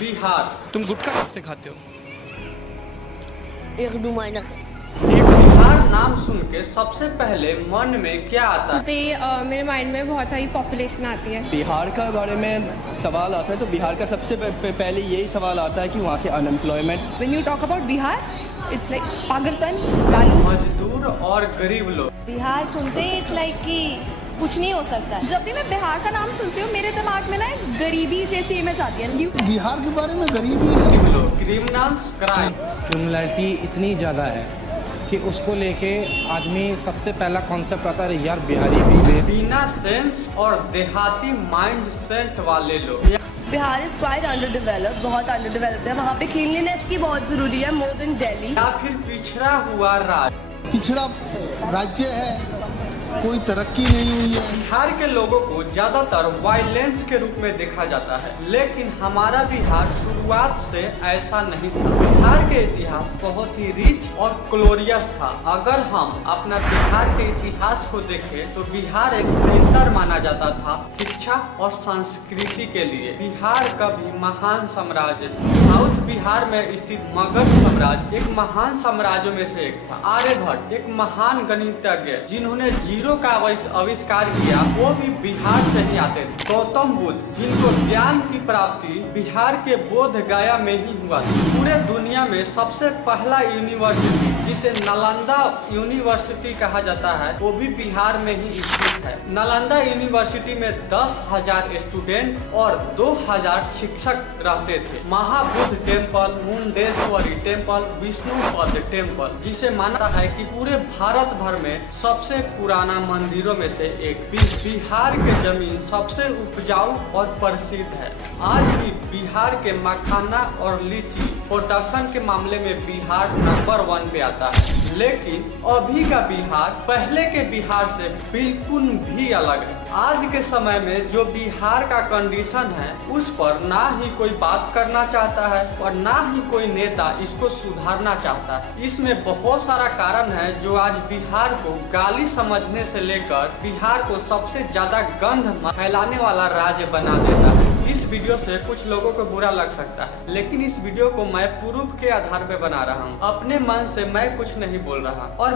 बिहार। तुम गुटखा कब से खाते हो? 1-2 महीना से। एक बिहार नाम सुन के सबसे पहले मन में क्या आता है? मेरे माइंड में बहुत सारी पॉपुलेशन आती है। बिहार का बारे में सवाल आता है तो बिहार का सबसे पहले यही सवाल आता है कि वहाँ के unemployment. When you talk about Bihar it's like पागलपन, लालू। मजदूर और गरीब लोग। बिहार सुनते ही इट्स लाइक कि कुछ नहीं हो सकता। जब भी मैं बिहार का नाम सुनती हूँ मेरे दिमाग में ना एक गरीबी जैसी इमेज आती है। बिहार के बारे में गरीबी है। क्रिमिनल्स, क्राइम, क्रिमिनलिटी इतनी ज़्यादा है कि उसको लेके आदमी सबसे पहला कॉन्सेप्ट आता है यार बिहारी भी। बिना सेंस और देहाती माइंड सेट वाले लोग। Bihar is quite under developed, बहुत अंडर डेवलप्ड है। वहाँ पे क्लीनलीनेस की बहुत जरूरी है, मोर देन दिल्ली। या फिर पिछड़ा हुआ राज्य। पिछड़ा राज्य है, कोई तरक्की नहीं हुई है। बिहार के लोगों को ज्यादातर वायलेंस के रूप में देखा जाता है, लेकिन हमारा बिहार शुरुआत से ऐसा नहीं था। बिहार के इतिहास बहुत ही रिच और ग्लोरियस था। अगर हम अपना बिहार के इतिहास को देखें तो बिहार एक सेंटर माना जाता था शिक्षा और संस्कृति के लिए। बिहार का भी महान साम्राज्य था। साउथ बिहार में स्थित मगध साम्राज्य एक महान साम्राज्यों में से एक था। आर्यभट्ट एक महान गणितज्ञ जिन्होंने जीरो का आविष्कार किया, वो भी बिहार से ही आते थे। गौतम बुद्ध जिनको ज्ञान की प्राप्ति बिहार के बोध गया में ही हुआ था। पूरे दुनिया में सबसे पहला यूनिवर्सिटी जिसे नालंदा यूनिवर्सिटी कहा जाता है वो भी बिहार में ही स्थित है। नालंदा यूनिवर्सिटी में 10,000 स्टूडेंट और 2,000 शिक्षक रहते थे। Mahabuddha temple, Mundeshwari temple, Vishnupad temple जिसे माना है कि पूरे भारत भर में सबसे पुराना मंदिरों में से एक। बिहार के जमीन सबसे उपजाऊ और प्रसिद्ध है। आज भी बिहार के मखाना और लीची प्रोडक्शन के मामले में बिहार नंबर 1 पे आता है। लेकिन अभी का बिहार पहले के बिहार से बिल्कुल भी अलग है। आज के समय में जो बिहार का कंडीशन है उस पर ना ही कोई बात करना चाहता है और ना ही कोई नेता इसको सुधारना चाहता है। इसमें बहुत सारा कारण है जो आज बिहार को गाली समझने से लेकर बिहार को सबसे ज्यादा गंध फैलाने वाला राज्य बना देता है। इस वीडियो से कुछ लोगों को बुरा लग सकता है, लेकिन इस वीडियो को मैं प्रूफ के आधार पे बना रहा हूँ। अपने मन से मैं कुछ नहीं बोल रहा और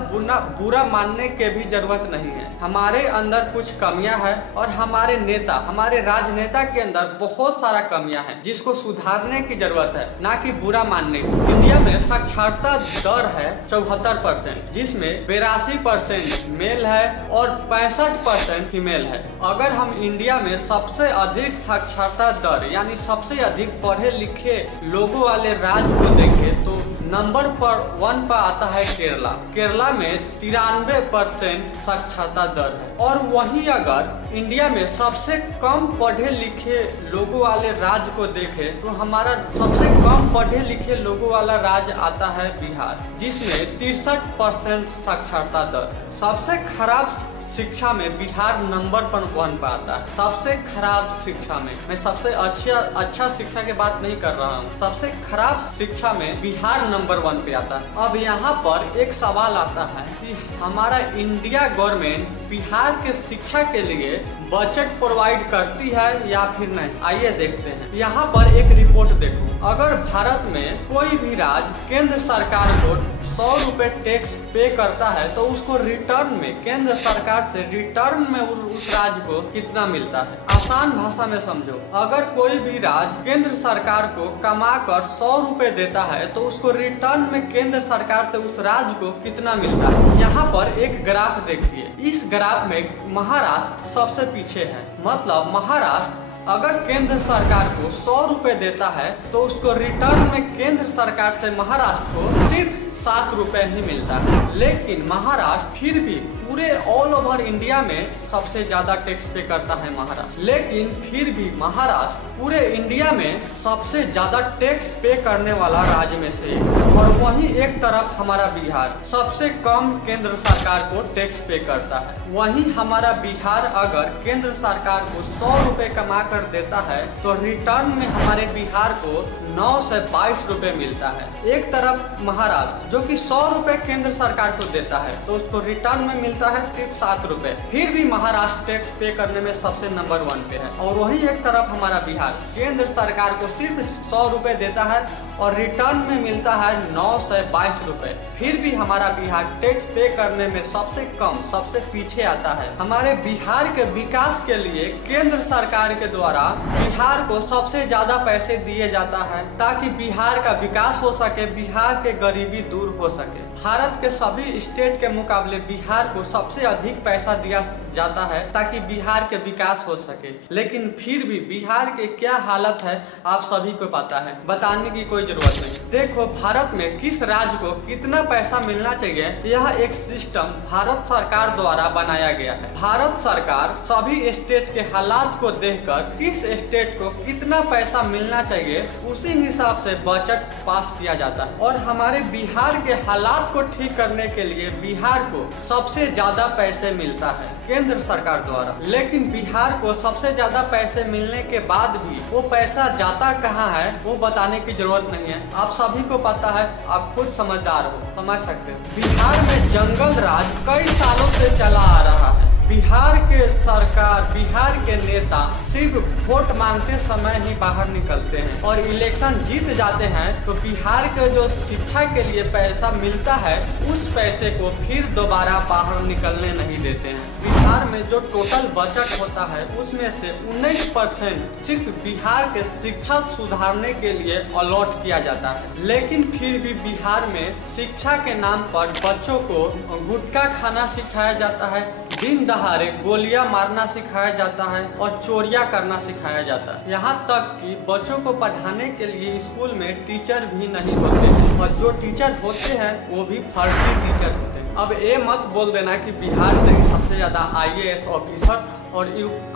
बुरा मानने के भी जरूरत नहीं है। हमारे अंदर कुछ कमियां हैं और हमारे नेता, हमारे राजनेता के अंदर बहुत सारा कमियां हैं जिसको सुधारने की जरूरत है, ना कि बुरा मानने की। इंडिया में साक्षरता दर है 74%, जिसमें 82% मेल है और 65% फीमेल है। अगर हम इंडिया में सबसे अधिक साक्षरता दर यानी सबसे अधिक पढ़े लिखे लोगों वाले राज्य को देखें तो नंबर 1 पर आता है केरला। केरला में 93% साक्षरता दर है। और वहीं अगर इंडिया में सबसे कम पढ़े लिखे लोगों वाले राज्य को देखें तो हमारा सबसे कम पढ़े लिखे लोगों वाला राज्य आता है बिहार, जिसमें 63% साक्षरता दर। सबसे खराब शिक्षा में बिहार नंबर 1 पर आता है। सबसे खराब शिक्षा में, मैं सबसे अच्छा शिक्षा की बात नहीं कर रहा हूँ, सबसे खराब शिक्षा में बिहार नंबर 1 पे आता है। अब यहाँ पर एक सवाल आता है कि हमारा इंडिया गवर्नमेंट बिहार के शिक्षा के लिए बजट प्रोवाइड करती है या फिर नहीं, आइए देखते हैं। यहाँ पर एक रिपोर्ट देखो। अगर भारत में कोई भी राज्य केंद्र सरकार को 100 रुपए टैक्स पे करता है तो उसको रिटर्न में केंद्र सरकार से रिटर्न में उस राज्य को कितना मिलता है। आसान भाषा में समझो, अगर कोई भी राज्य केंद्र सरकार को कमाकर 100 रुपए देता है तो उसको रिटर्न में केंद्र सरकार से उस राज्य को कितना मिलता है। यहाँ पर एक ग्राफ देखिए। इस ग्राफ में महाराष्ट्र सबसे पीछे है। मतलब महाराष्ट्र अगर केंद्र सरकार को 100 रुपए देता है तो उसको रिटर्न में केंद्र सरकार से महाराष्ट्र को सिर्फ 7 रुपए ही मिलता है। लेकिन महाराष्ट्र फिर भी पूरे ऑल ओवर इंडिया में सबसे ज्यादा टैक्स पे करता है महाराष्ट्र। लेकिन फिर भी महाराष्ट्र पूरे इंडिया में सबसे ज्यादा टैक्स पे करने वाला राज्य में से एक। और वहीं एक तरफ हमारा बिहार सबसे कम केंद्र सरकार को टैक्स पे करता है। वहीं हमारा बिहार अगर केंद्र सरकार को 100 रुपए कमा कर देता है तो रिटर्न में हमारे बिहार को 9 से 22 रुपए मिलता है। एक तरफ महाराष्ट्र जो कि 100 रुपए केंद्र सरकार को देता है, तो उसको रिटर्न में मिलता है सिर्फ 7 रुपए। फिर भी महाराष्ट्र टैक्स पे करने में सबसे नंबर 1 पे है। और वही एक तरफ हमारा बिहार केंद्र सरकार को सिर्फ 100 रुपए देता है और रिटर्न में मिलता है 922 रुपए। फिर भी हमारा बिहार टैक्स पे करने में सबसे कम, सबसे पीछे आता है। हमारे बिहार के विकास के लिए केंद्र सरकार के द्वारा बिहार को सबसे ज्यादा पैसे दिए जाता है ताकि बिहार का विकास हो सके, बिहार के गरीबी दूर हो सके। भारत के सभी स्टेट के मुकाबले बिहार को सबसे अधिक पैसा दिया जाता है ताकि बिहार के विकास हो सके। लेकिन फिर भी बिहार के क्या हालत है आप सभी को पता है, बताने की कोई जरूरत नहीं। देखो भारत में किस राज्य को कितना पैसा मिलना चाहिए, यह एक सिस्टम भारत सरकार द्वारा बनाया गया है। भारत सरकार सभी स्टेट के हालात को देखकर किस स्टेट को कितना पैसा मिलना चाहिए उसी हिसाब से बजट पास किया जाता है। और हमारे बिहार के हालात को ठीक करने के लिए बिहार को सबसे ज्यादा पैसे मिलता है केंद्र सरकार द्वारा। लेकिन बिहार को सबसे ज्यादा पैसे मिलने के बाद भी वो पैसा जाता कहाँ है वो बताने की जरूरत नहीं है, आप सभी को पता है, आप खुद समझदार हो, समझ सकते हो। बिहार में जंगल राज कई सालों से चला आ रहा है। बिहार के सरकार, बिहार के नेता सिर्फ वोट मांगते समय ही बाहर निकलते हैं और इलेक्शन जीत जाते हैं तो बिहार के जो शिक्षा के लिए पैसा मिलता है उस पैसे को फिर दोबारा बाहर निकलने नहीं देते हैं। बिहार में जो टोटल बजट होता है उसमें से 19% सिर्फ बिहार के शिक्षा सुधारने के लिए अलॉट किया जाता है। लेकिन फिर भी बिहार में शिक्षा के नाम पर बच्चों को गुटखा खाना सिखाया जाता है, दिन दहाड़े गोलियां मारना सिखाया जाता है और चोरियां करना सिखाया जाता है। यहाँ तक कि बच्चों को पढ़ाने के लिए स्कूल में टीचर भी नहीं होते हैं और जो टीचर होते हैं वो भी फर्जी टीचर होते हैं। अब ये मत बोल देना कि बिहार से ही सबसे ज़्यादा IAS ऑफिसर और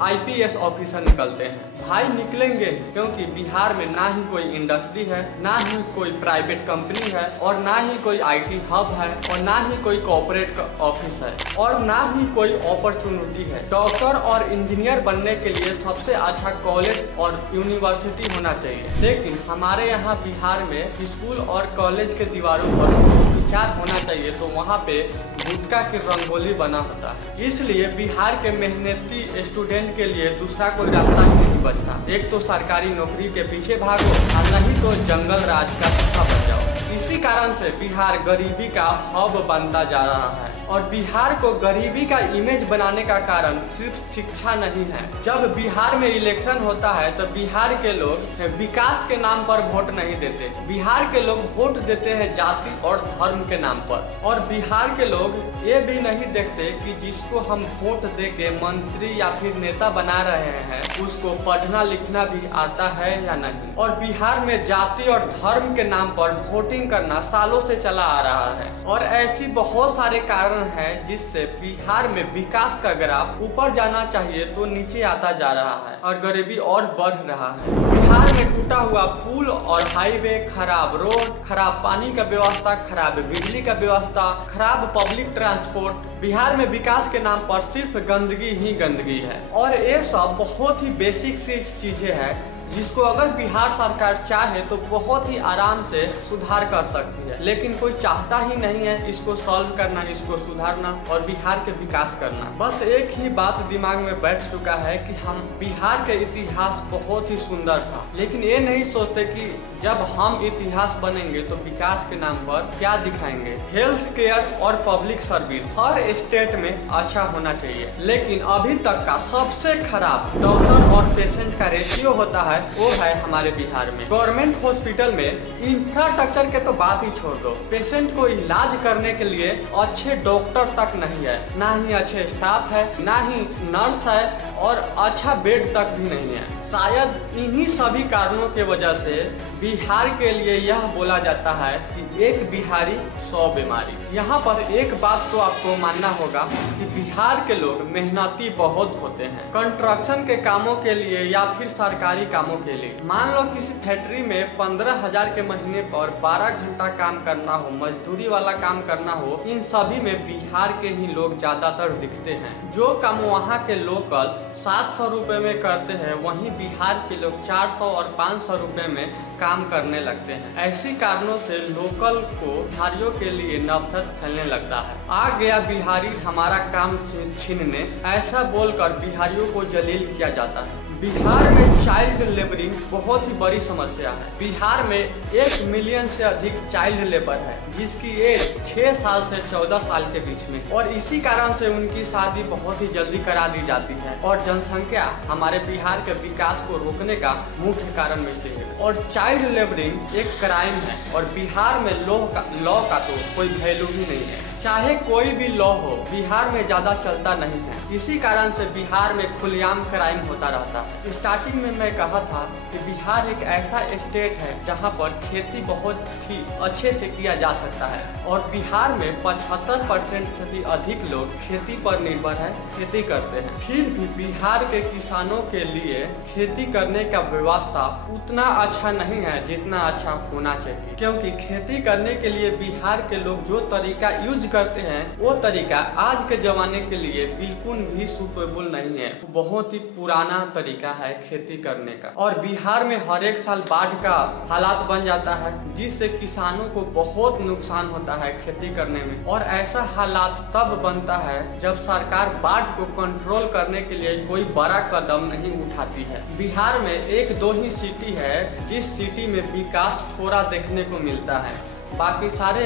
IPS ऑफिसर निकलते हैं। भाई निकलेंगे, क्योंकि बिहार में ना ही कोई इंडस्ट्री है, ना ही कोई प्राइवेट कंपनी है और ना ही कोई IT हब है और ना ही कोई कॉर्पोरेट ऑफिस है और ना ही कोई अपॉर्चुनिटी है। डॉक्टर और इंजीनियर बनने के लिए सबसे अच्छा कॉलेज और यूनिवर्सिटी होना चाहिए। लेकिन हमारे यहाँ बिहार में स्कूल और कॉलेज के दीवारों पर विचार होना चाहिए तो वहाँ पे गुटखा की रंगोली बना होता है। इसलिए बिहार के मेहनती स्टूडेंट के लिए दूसरा कोई रास्ता ही नहीं बचता। एक तो सरकारी नौकरी के पीछे भागो और नहीं तो जंगल राज का हिस्सा बन जाओ। इसी कारण से बिहार गरीबी का हब बनता जा रहा है और बिहार को गरीबी का इमेज बनाने का कारण सिर्फ शिक्षा नहीं है। जब बिहार में इलेक्शन होता है तो बिहार के लोग विकास के नाम पर वोट नहीं देते, बिहार के लोग वोट देते हैं जाति और धर्म के नाम पर। और बिहार के लोग ये भी नहीं देखते कि जिसको हम वोट दे के मंत्री या फिर नेता बना रहे हैं उसको पढ़ना लिखना भी आता है या नहीं। और बिहार में जाति और धर्म के नाम पर वोटिंग करना सालों से चला आ रहा है और ऐसी बहुत सारे कारण है जिससे बिहार में विकास का ग्राफ ऊपर जाना चाहिए तो नीचे आता जा रहा है और गरीबी और बढ़ रहा है। बिहार में टूटा हुआ पुल और हाईवे, खराब रोड, खराब पानी का व्यवस्था, खराब बिजली का व्यवस्था, खराब पब्लिक ट्रांसपोर्ट। बिहार में विकास के नाम पर सिर्फ गंदगी ही गंदगी है और ये सब बहुत ही बेसिक सी चीजें हैं जिसको अगर बिहार सरकार चाहे तो बहुत ही आराम से सुधार कर सकती है। लेकिन कोई चाहता ही नहीं है इसको सॉल्व करना, इसको सुधारना और बिहार के विकास करना। बस एक ही बात दिमाग में बैठ चुका है कि हम बिहार के इतिहास बहुत ही सुंदर था, लेकिन ये नहीं सोचते कि जब हम इतिहास बनेंगे तो विकास के नाम पर क्या दिखाएंगे। हेल्थ केयर और पब्लिक सर्विस हर स्टेट में अच्छा होना चाहिए, लेकिन अभी तक का सबसे खराब डॉक्टर और पेशेंट का रेशियो होता है वो है हमारे बिहार में। गवर्नमेंट हॉस्पिटल में इंफ्रास्ट्रक्चर के तो बात ही छोड़ दो, पेशेंट को इलाज करने के लिए अच्छे डॉक्टर तक नहीं है, ना ही अच्छे स्टाफ है, ना ही नर्स है और अच्छा बेड तक भी नहीं है। शायद इन्हीं सभी कारणों के वजह से बिहार के लिए यह बोला जाता है कि एक बिहारी 100 बीमारी। यहाँ पर एक बात तो आपको मानना होगा कि बिहार के लोग मेहनती बहुत होते हैं। कंस्ट्रक्शन के कामों के लिए या फिर सरकारी कामों कामों के लिए। मान लो किसी फैक्ट्री में 15,000 के महीने पर 12 घंटा काम करना हो, मजदूरी वाला काम करना हो, इन सभी में बिहार के ही लोग ज्यादातर दिखते हैं। जो काम वहाँ के लोकल 700 रुपए में करते हैं, वहीं बिहार के लोग 400 और 500 रुपए में काम करने लगते हैं। ऐसी कारणों से लोकल को बिहारियों के लिए नफरत फैलने लगता है। आ गया बिहारी हमारा काम छीनने, ऐसा बोलकर बिहारियों को जलील किया जाता है। बिहार में चाइल्ड लेबरिंग बहुत ही बड़ी समस्या है। बिहार में 1 मिलियन से अधिक चाइल्ड लेबर है, जिसकी एज 6 साल से 14 साल के बीच में, और इसी कारण से उनकी शादी बहुत ही जल्दी करा दी जाती है। और जनसंख्या हमारे बिहार के विकास को रोकने का मुख्य कारण में से है। और चाइल्ड लेबरिंग एक क्राइम है, और बिहार में लॉ का तो कोई वैल्यू ही नहीं है। चाहे कोई भी लॉ हो, बिहार में ज्यादा चलता नहीं है। इसी कारण से बिहार में खुलेआम क्राइम होता रहता है। स्टार्टिंग में मैं कहा था कि बिहार एक ऐसा स्टेट है जहां पर खेती बहुत ही अच्छे से किया जा सकता है, और बिहार में 75% से भी अधिक लोग खेती पर निर्भर है, खेती करते हैं। फिर भी बिहार के किसानों के लिए खेती करने का व्यवस्था उतना अच्छा नहीं है जितना अच्छा होना चाहिए, क्योंकि खेती करने के लिए बिहार के लोग जो तरीका यूज करते हैं, वो तरीका आज के जमाने के लिए बिल्कुल भी सूटेबल नहीं है। बहुत ही पुराना तरीका है खेती करने का। और बिहार में हर एक साल बाढ़ का हालात बन जाता है, जिससे किसानों को बहुत नुकसान होता है खेती करने में। और ऐसा हालात तब बनता है जब सरकार बाढ़ को कंट्रोल करने के लिए कोई बड़ा कदम नहीं उठाती है। बिहार में 1-2 ही सिटी है जिस सिटी में विकास थोड़ा देखने को मिलता है, बाकी सारे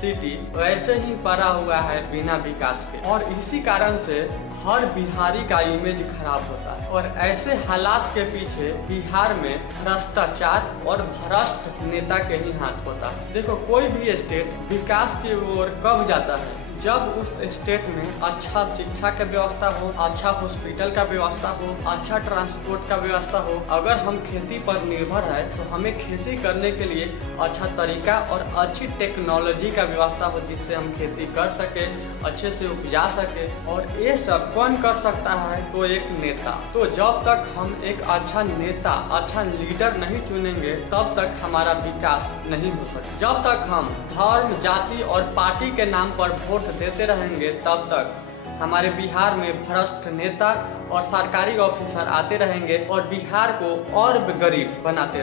सिटी वैसे ही पड़ा हुआ है बिना विकास के। और इसी कारण से हर बिहारी का इमेज खराब होता है। और ऐसे हालात के पीछे बिहार में भ्रष्टाचार और भ्रष्ट नेता के ही हाथ होता है। देखो, कोई भी स्टेट विकास की ओर कब जाता है जब उस स्टेट में अच्छा शिक्षा का व्यवस्था हो, अच्छा हॉस्पिटल का व्यवस्था हो, अच्छा ट्रांसपोर्ट का व्यवस्था हो। अगर हम खेती पर निर्भर है तो हमें खेती करने के लिए अच्छा तरीका और अच्छी टेक्नोलॉजी का व्यवस्था हो, जिससे हम खेती कर सके, अच्छे से उपजा सके। और ये सब कौन कर सकता है? तो एक नेता। तो जब तक हम एक अच्छा नेता, अच्छा लीडर नहीं चुनेंगे, तब तक हमारा विकास नहीं हो सकता। जब तक हम धर्म, जाति और पार्टी के नाम पर वोट देते रहेंगे, तब तक हमारे बिहार में भ्रष्ट नेता और सरकारी ऑफिसर आते रहेंगे और बिहार को और गरीब बनाते रहेंगे।